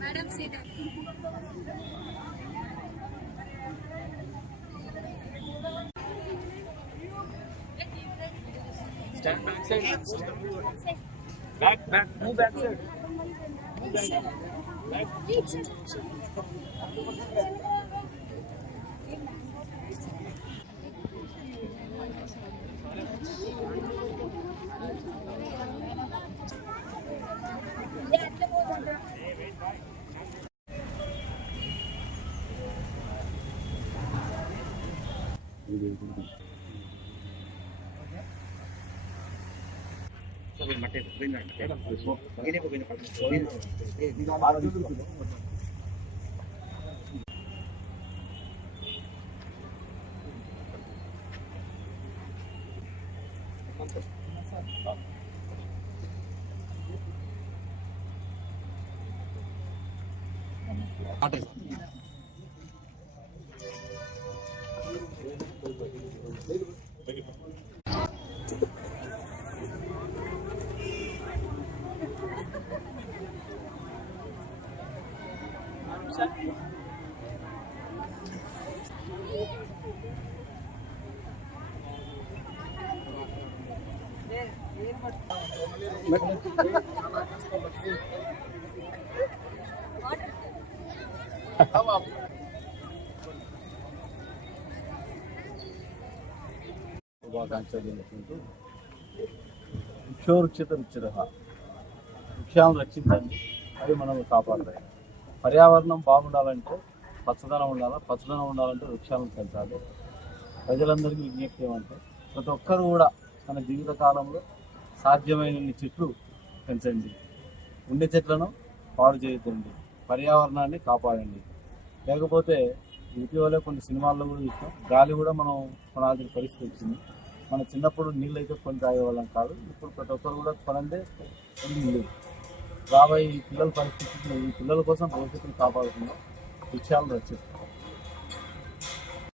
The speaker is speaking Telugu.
Madam seat Stand back side. Back. Move back side. శుభాకాంక్షలు వృక్షోరుక్షిత రుచిర వృక్షాలను రక్షించండి, అవి మనం కాపాడతాయి. పర్యావరణం బాగుండాలంటే పచ్చదనం ఉండాలి, పచ్చదనం ఉండాలంటే వృక్షాలను పెంచాలి. ప్రజలందరికీ విజ్ఞప్తి ఏమంటే ప్రతి ఒక్కరు కూడా తన జీవిత కాలంలో సాధ్యమైన చెట్లు పెంచండి, ఉండే చెట్లను పాడు చేయొద్దండి, పర్యావరణాన్ని కాపాడండి. లేకపోతే ఇటీవలే కొన్ని సినిమాల్లో కూడా చూస్తాం, గాలి కూడా మనం కొనాల్సిన పరిస్థితి వచ్చింది. మన చిన్నప్పుడు నీళ్ళు అయితే కొని తాగేవాళ్ళం కాదు, ఇప్పుడు ప్రతి ఒక్కరు కూడా కొనందే నీళ్ళు. రాబోయే ఈ పిల్లల పరిస్థితి, ఈ పిల్లల కోసం భవిష్యత్తును కాపాడుకుందాం, వృక్షాలను రక్షిస్తాం.